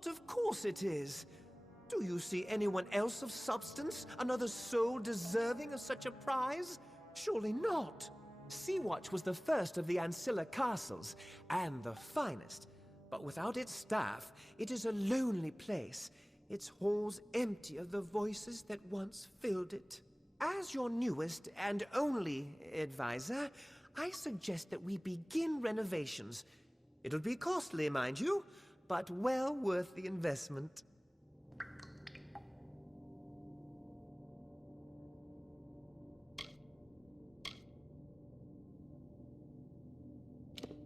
But of course it is. Do you see anyone else of substance, another soul deserving of such a prize? Surely not. Sea-Watch was the first of the Ancilla castles, and the finest. But without its staff, it is a lonely place, its halls empty of the voices that once filled it. As your newest and only advisor, I suggest that we begin renovations. It'll be costly, mind you, but well worth the investment.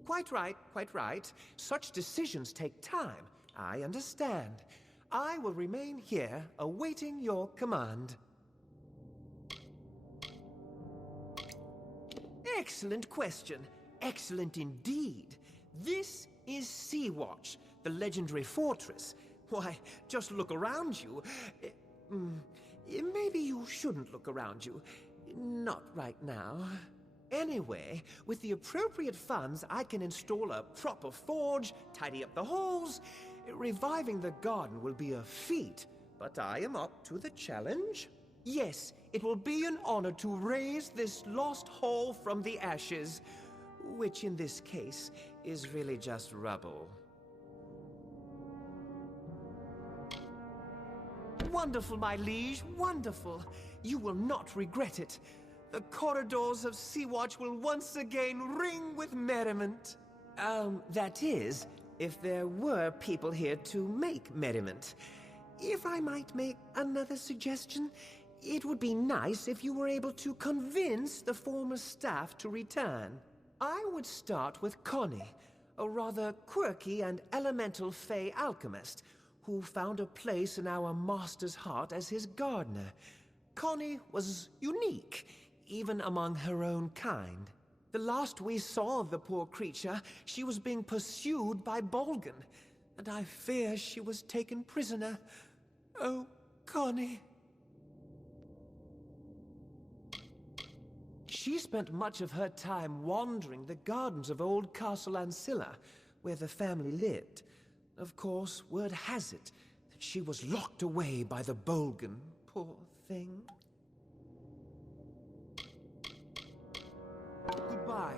Quite right, quite right. Such decisions take time. I understand. I will remain here, awaiting your command. Excellent question. Excellent indeed. This is Sea-Watch, the legendary fortress. Why, just look around you. Maybe you shouldn't look around you. Not right now. Anyway, with the appropriate funds, I can install a proper forge, tidy up the halls. Reviving the garden will be a feat, but I am up to the challenge. Yes, it will be an honor to raise this lost hall from the ashes, which in this case is really just rubble. Wonderful, my liege, wonderful. You will not regret it. The corridors of Sea-Watch will once again ring with merriment. That is, if there were people here to make merriment. If I might make another suggestion, it would be nice if you were able to convince the former staff to return. I would start with Connie, a rather quirky and elemental Fey alchemist, who found a place in our master's heart as his gardener. Connie was unique, even among her own kind. The last we saw of the poor creature, she was being pursued by Bolgan, and I fear she was taken prisoner. Oh, Connie. She spent much of her time wandering the gardens of old Castle Ancilla, where the family lived. Of course, word has it that she was locked away by the Bolgan, poor thing. Goodbye.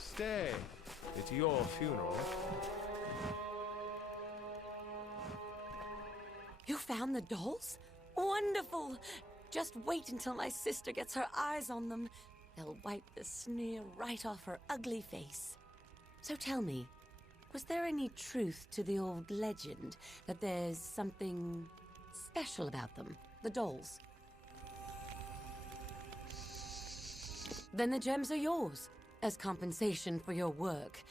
Stay. It's your funeral. You found the dolls? Wonderful! Just wait until my sister gets her eyes on them. They'll wipe the sneer right off her ugly face. So tell me, was there any truth to the old legend that there's something special about them, the dolls? Then the gems are yours, as compensation for your work.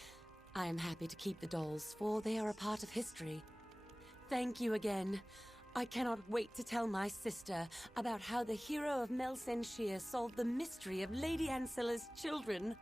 I am happy to keep the dolls, for they are a part of history. Thank you again. I cannot wait to tell my sister about how the hero of Melsenshire solved the mystery of Lady Ancilla's children.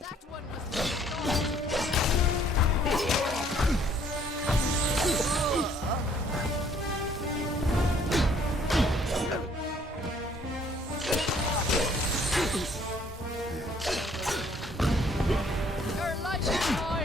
That one must be stolen. Your life is mine.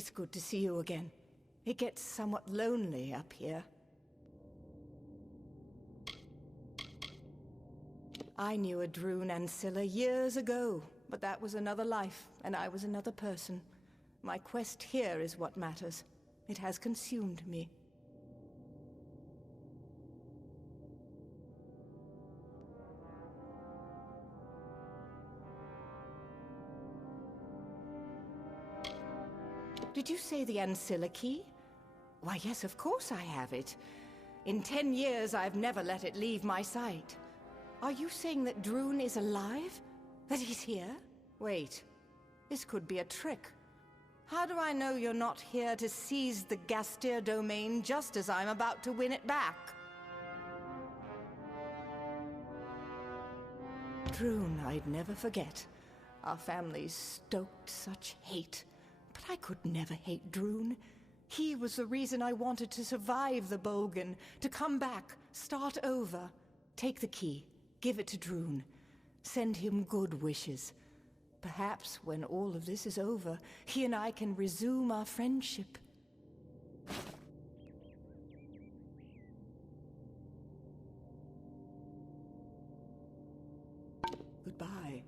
It's good to see you again. It gets somewhat lonely up here. I knew a Droon Ancilla years ago, but that was another life, and I was another person. My quest here is what matters. It has consumed me. Did you say the Ancilla key? Why, yes, of course I have it. In 10 years, I've never let it leave my sight. Are you saying that Droon is alive? That he's here? Wait, this could be a trick. How do I know you're not here to seize the Gastir domain just as I'm about to win it back? Droon, I'd never forget. Our families stoked such hate. But I could never hate Droon. He was the reason I wanted to survive the Bolgan, to come back, start over. Take the key, give it to Droon. Send him good wishes. Perhaps when all of this is over, he and I can resume our friendship. Goodbye.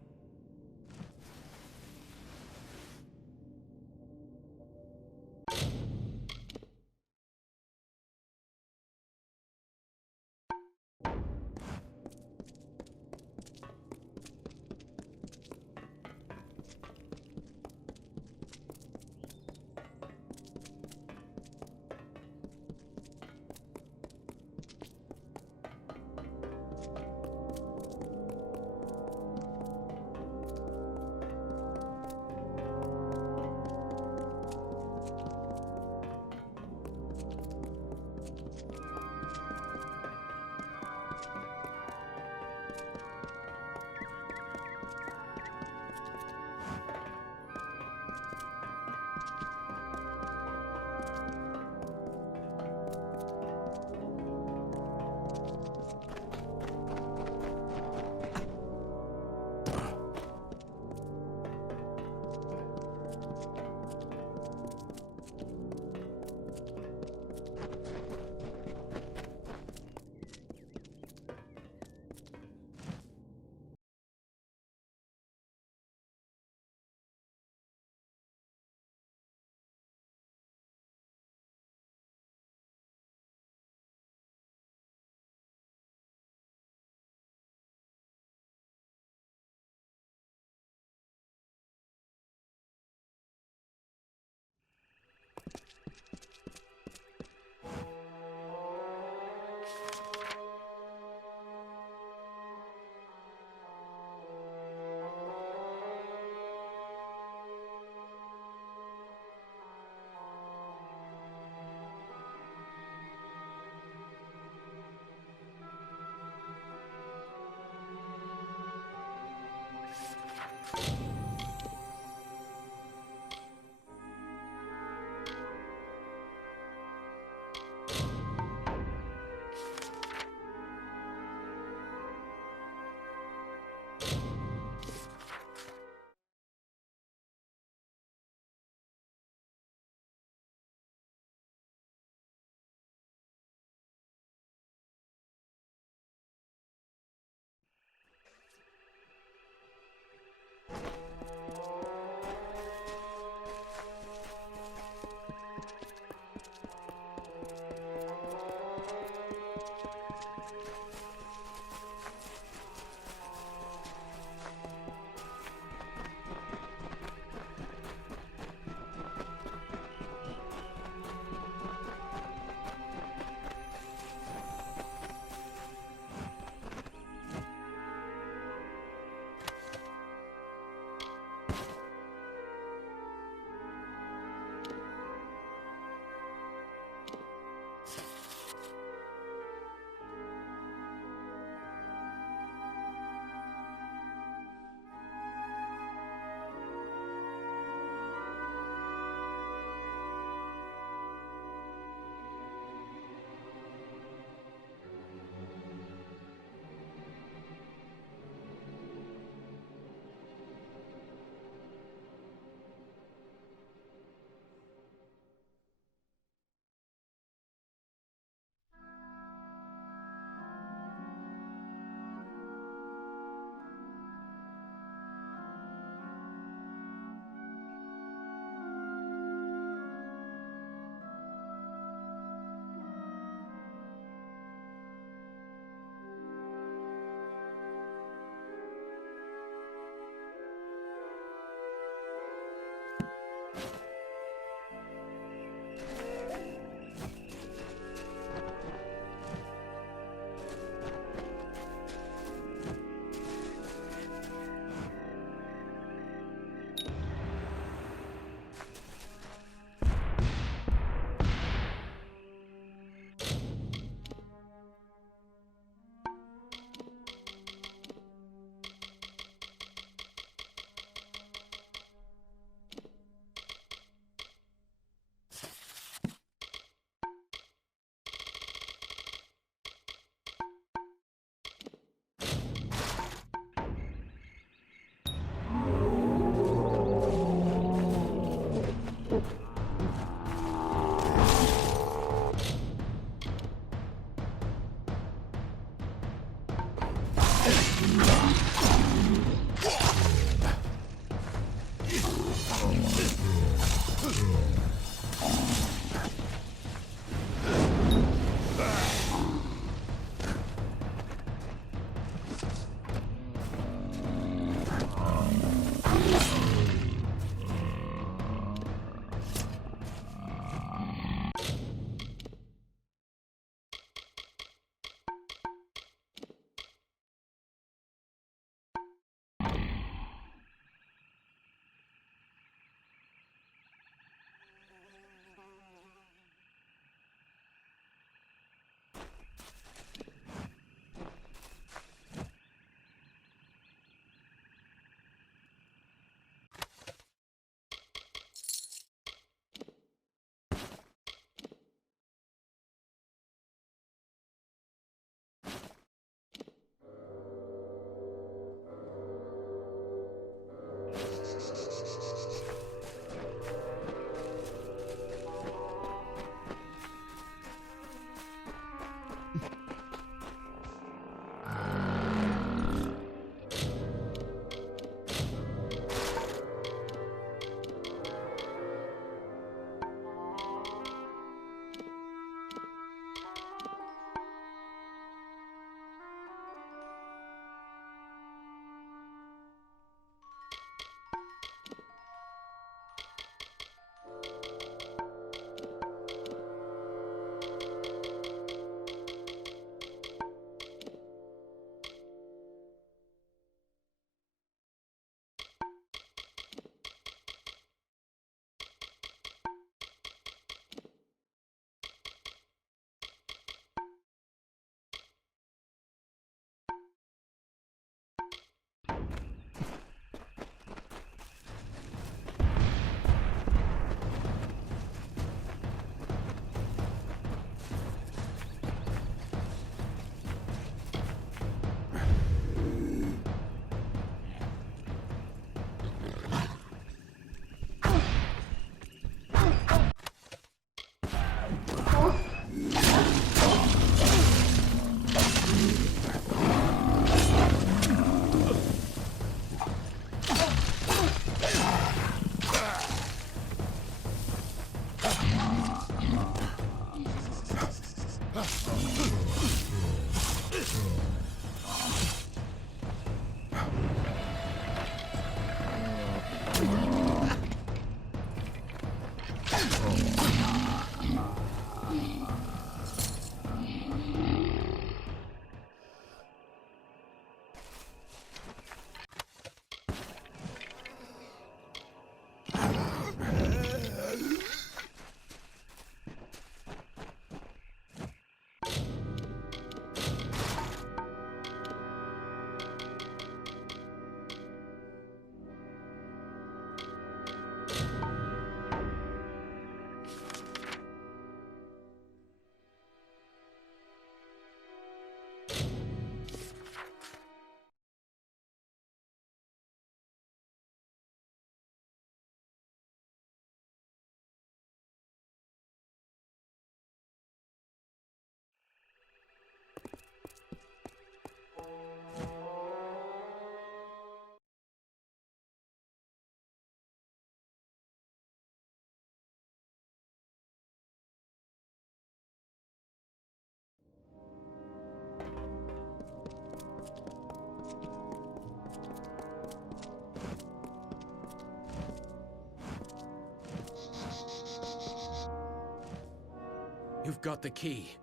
You've got the key.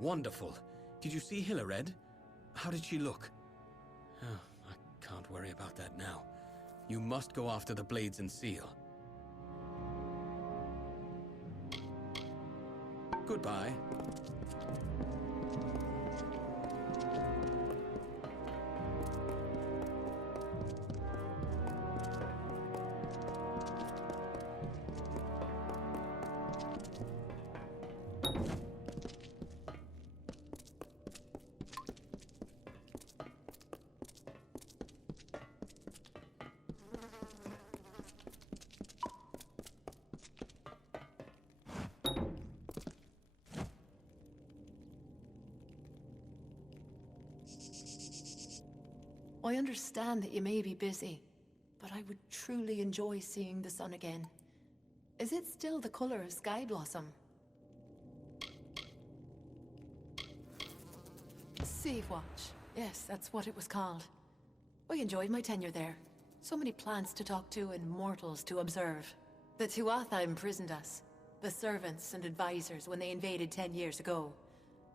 Wonderful. Did you see Hilared? How did she look? Oh, I can't worry about that now. You must go after the Blades and Seal. Goodbye. I understand that you may be busy, but I would truly enjoy seeing the sun again. Is it still the color of sky blossom? Sea Watch. Yes, that's what it was called. I enjoyed my tenure there. So many plants to talk to and mortals to observe. The Tuatha imprisoned us, the servants and advisors, when they invaded 10 years ago.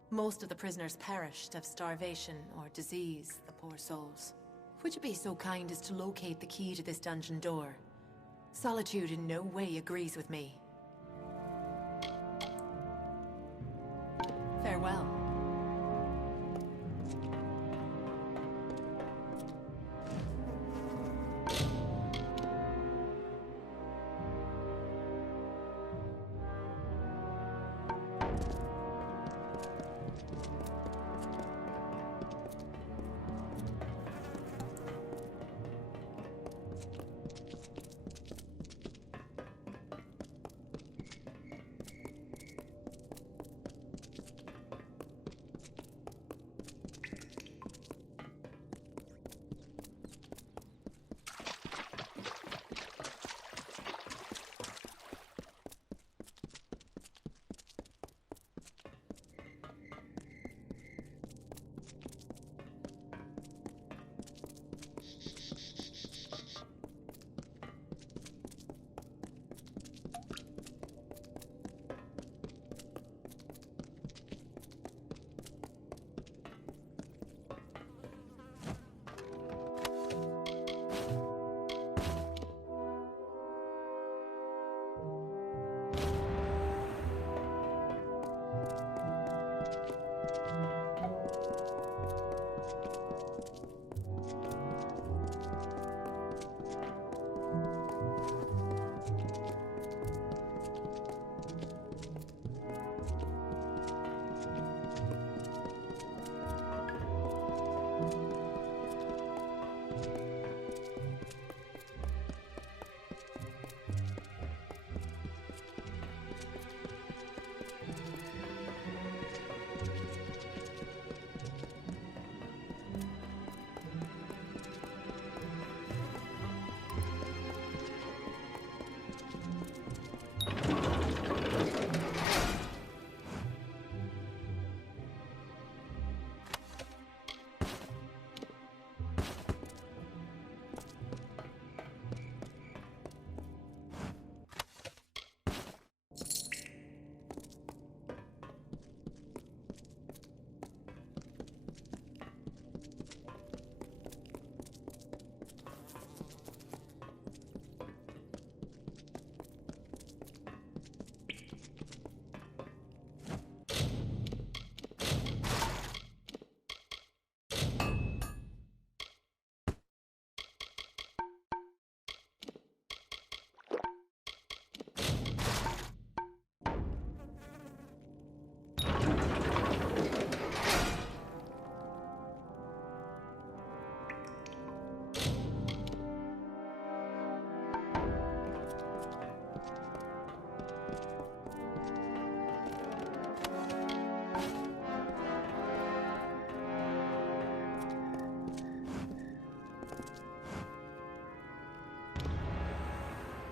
Most of the prisoners perished of starvation or disease, the poor souls. Would you be so kind as to locate the key to this dungeon door? Solitude in no way agrees with me. Farewell.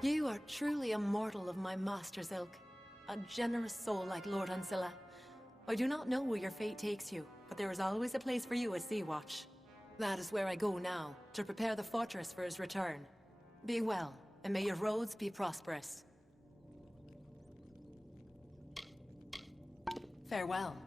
You are truly a mortal of my master's ilk. A generous soul like Lord Ancilla. I do not know where your fate takes you, but there is always a place for you at Sea Watch. That is where I go now, to prepare the fortress for his return. Be well, and may your roads be prosperous. Farewell.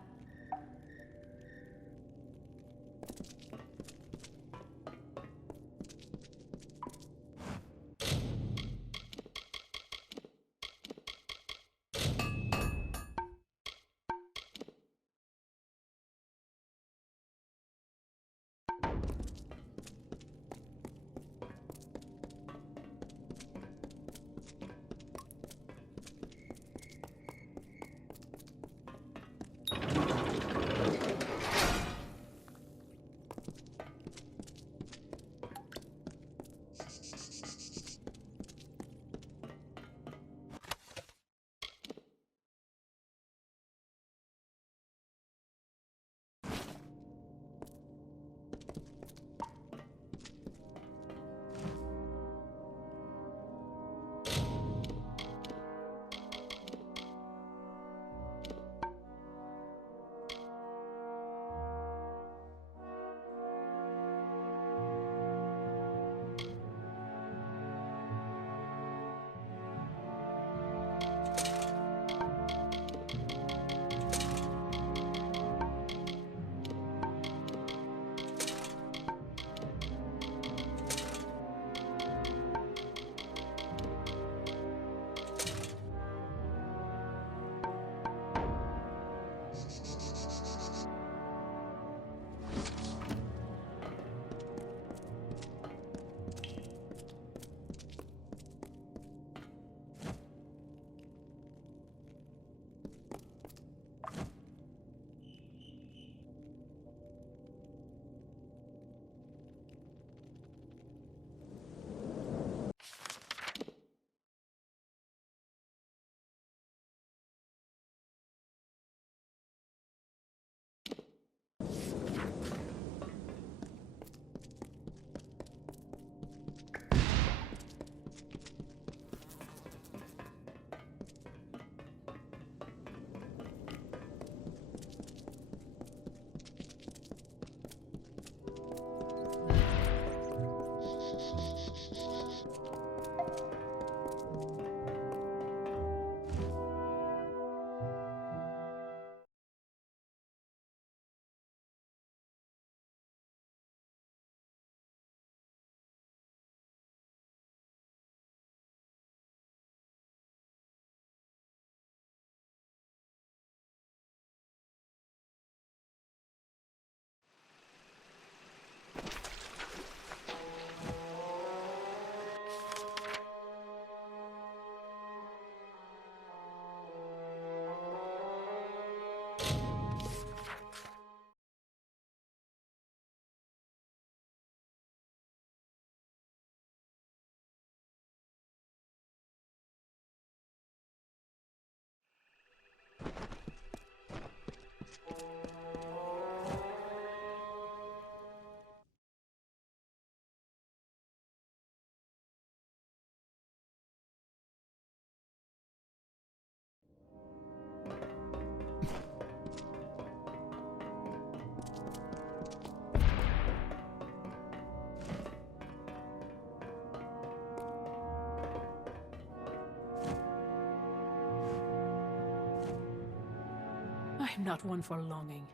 I'm not one for longing.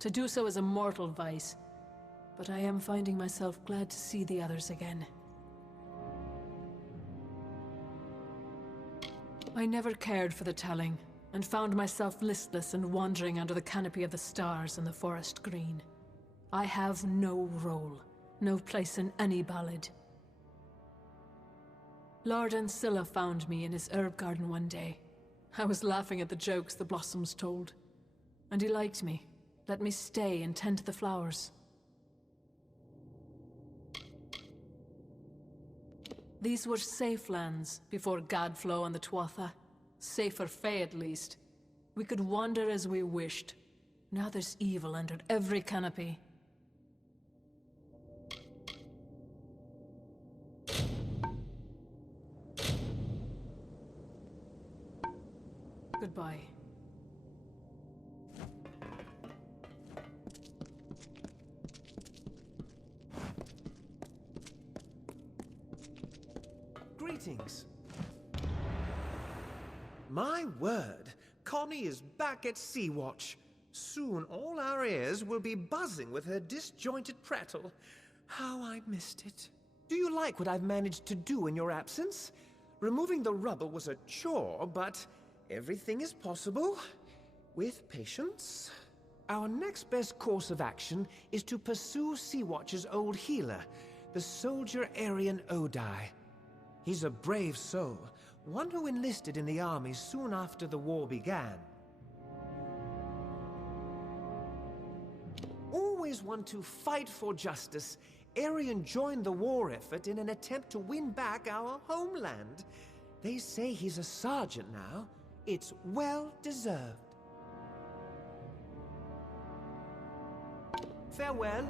To do so is a mortal vice. But I am finding myself glad to see the others again. I never cared for the telling, and found myself listless and wandering under the canopy of the stars in the forest green. I have no role, no place in any ballad. Lord Ancilla found me in his herb garden one day. I was laughing at the jokes the blossoms told. And he liked me, let me stay and tend to the flowers. These were safe lands before Gadflow and the Tuatha. Safe for Fae, at least. We could wander as we wished. Now there's evil under every canopy. Goodbye. Greetings. My word, Connie is back at Sea-Watch. Soon all our ears will be buzzing with her disjointed prattle. How I missed it. Do you like what I've managed to do in your absence? Removing the rubble was a chore, but everything is possible with patience. Our next best course of action is to pursue Sea-Watch's old healer, the soldier Aryan Odai. He's a brave soul, one who enlisted in the army soon after the war began. Always one to fight for justice, Aryan joined the war effort in an attempt to win back our homeland. They say he's a sergeant now. It's well deserved. Farewell.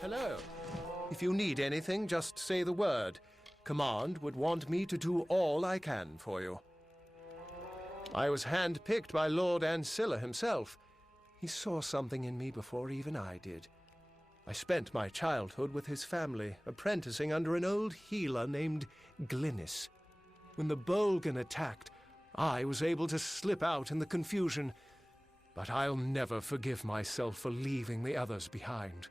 Hello. If you need anything, just say the word. Command would want me to do all I can for you. I was handpicked by Lord Ancilla himself. He saw something in me before even I did. I spent my childhood with his family, apprenticing under an old healer named Glynis. When the Bolgan attacked, I was able to slip out in the confusion, but I'll never forgive myself for leaving the others behind.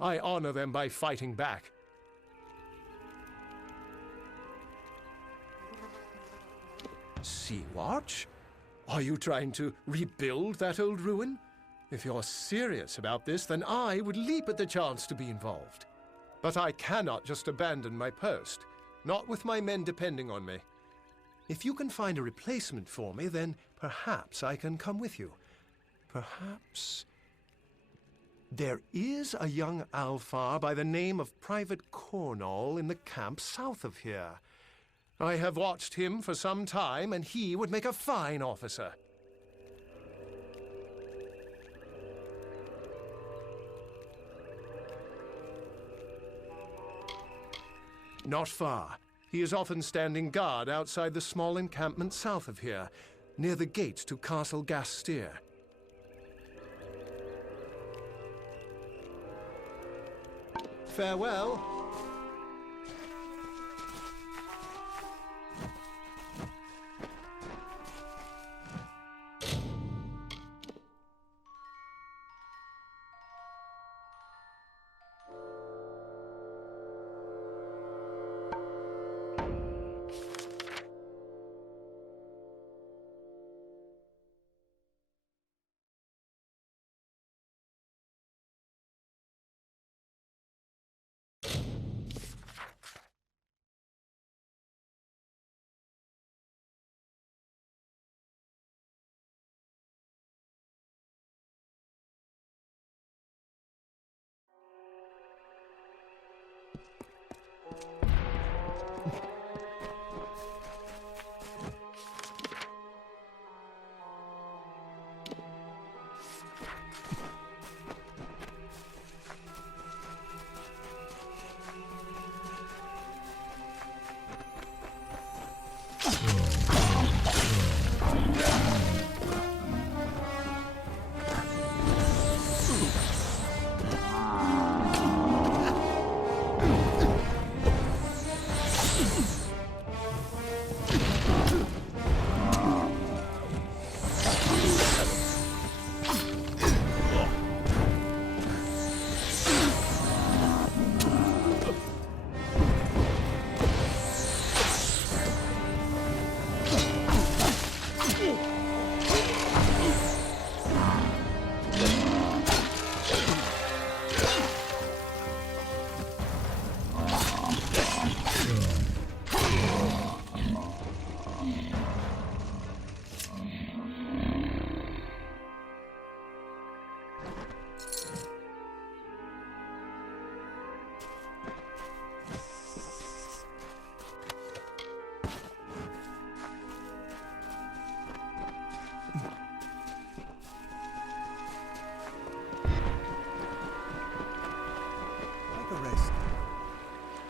I honor them by fighting back. Sea-Watch? Are you trying to rebuild that old ruin? If you're serious about this, then I would leap at the chance to be involved. But I cannot just abandon my post, not with my men depending on me. If you can find a replacement for me, then perhaps I can come with you. Perhaps... There is a young Alfar by the name of Private Cornall in the camp south of here. I have watched him for some time, and he would make a fine officer. Not far. He is often standing guard outside the small encampment south of here, near the gates to Castle Gastier. Farewell.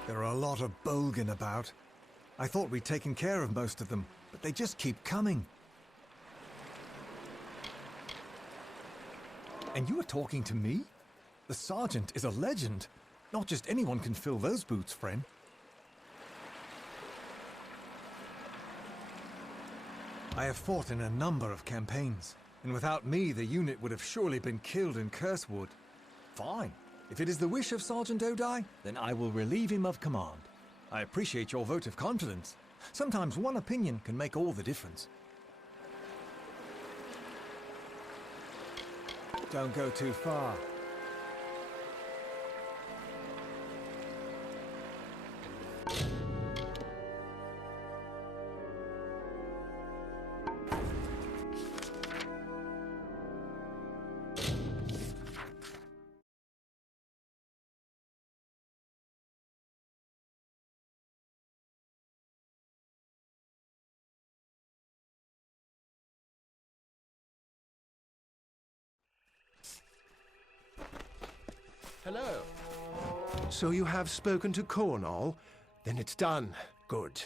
There are a lot of Bolgan about. I thought we'd taken care of most of them, but they just keep coming. And you are talking to me? The sergeant is a legend. Not just anyone can fill those boots, friend. I have fought in a number of campaigns, and without me the unit would have surely been killed in Cursewood. Fine. If it is the wish of Sergeant Odai, then I will relieve him of command. I appreciate your vote of confidence. Sometimes one opinion can make all the difference. Don't go too far. Hello. So you have spoken to Cornall? Then it's done. Good.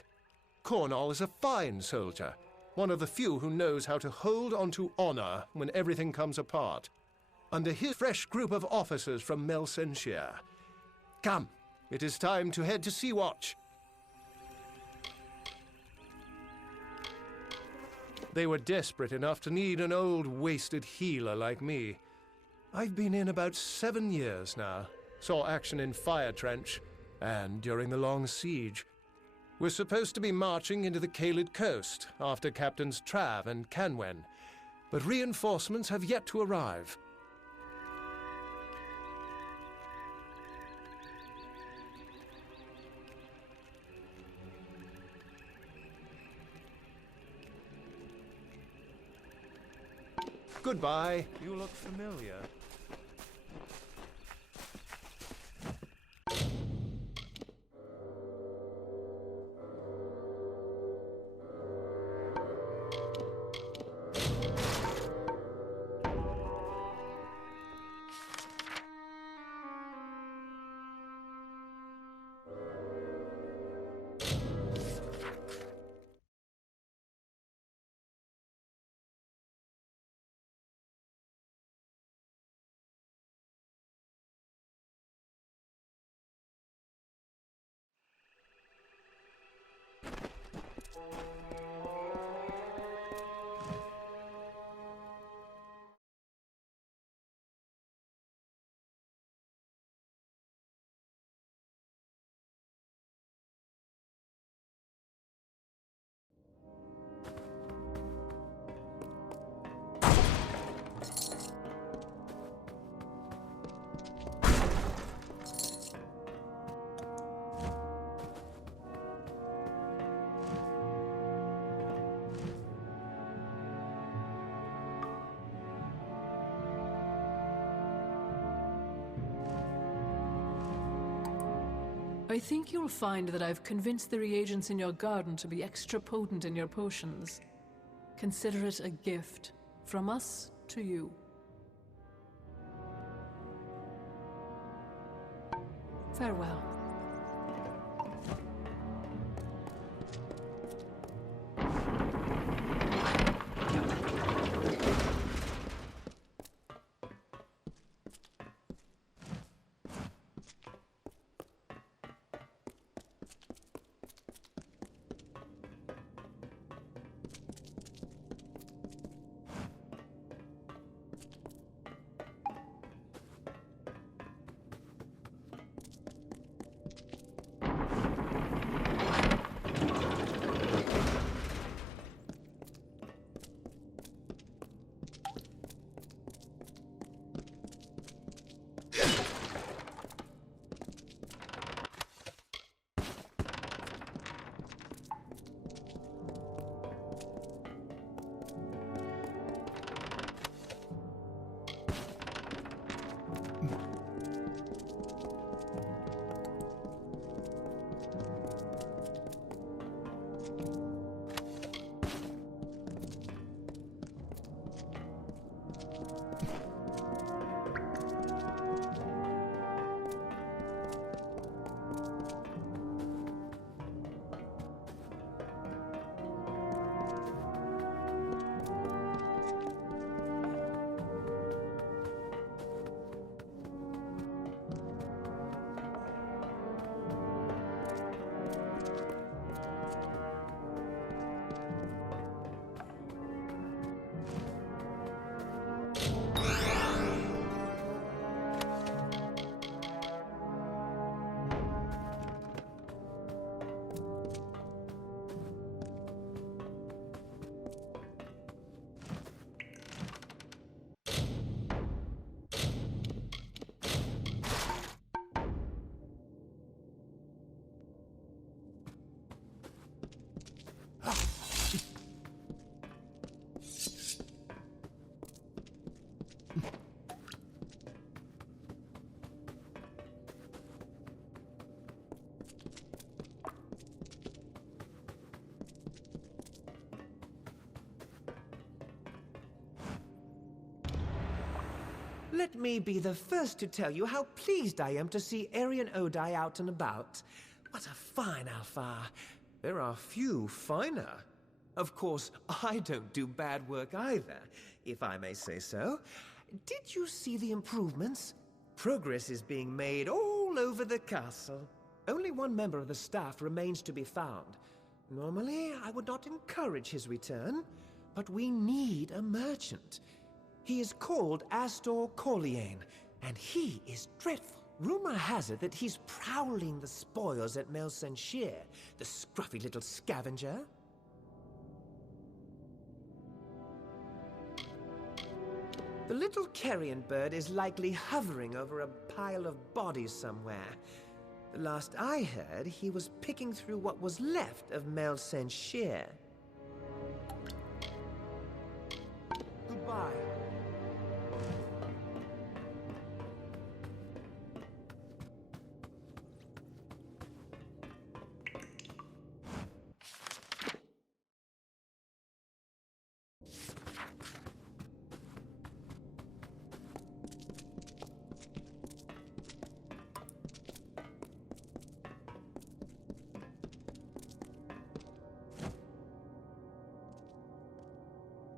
Cornall is a fine soldier, one of the few who knows how to hold on to honor when everything comes apart. Under his fresh group of officers from Melsenshire. Come, it is time to head to Sea-Watch. They were desperate enough to need an old, wasted healer like me. I've been in about 7 years now. Saw action in Fire Trench, and during the long siege. We're supposed to be marching into the Caelid coast after Captains Trav and Canwen, but reinforcements have yet to arrive. Goodbye. You look familiar. I think you'll find that I've convinced the reagents in your garden to be extra potent in your potions. Consider it a gift from us to you. Farewell. let me be the first to tell you how pleased I am to see Arian Odai out and about. What a fine Alfar. There are few finer. Of course, I don't do bad work either, if I may say so. Did you see the improvements? Progress is being made all over the castle. Only one member of the staff remains to be found. Normally, I would not encourage his return, but we need a merchant. He is called Astor Corleane, and he is dreadful. Rumor has it that he's prowling the spoils at Mel Senshir, the scruffy little scavenger. The little carrion bird is likely hovering over a pile of bodies somewhere. The last I heard, he was picking through what was left of Mel Senshir. Goodbye.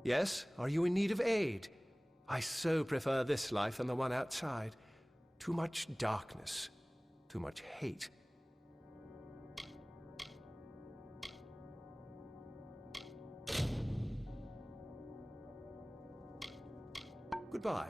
Yes? Are you in need of aid? I so prefer this life than the one outside. Too much darkness. Too much hate. Goodbye.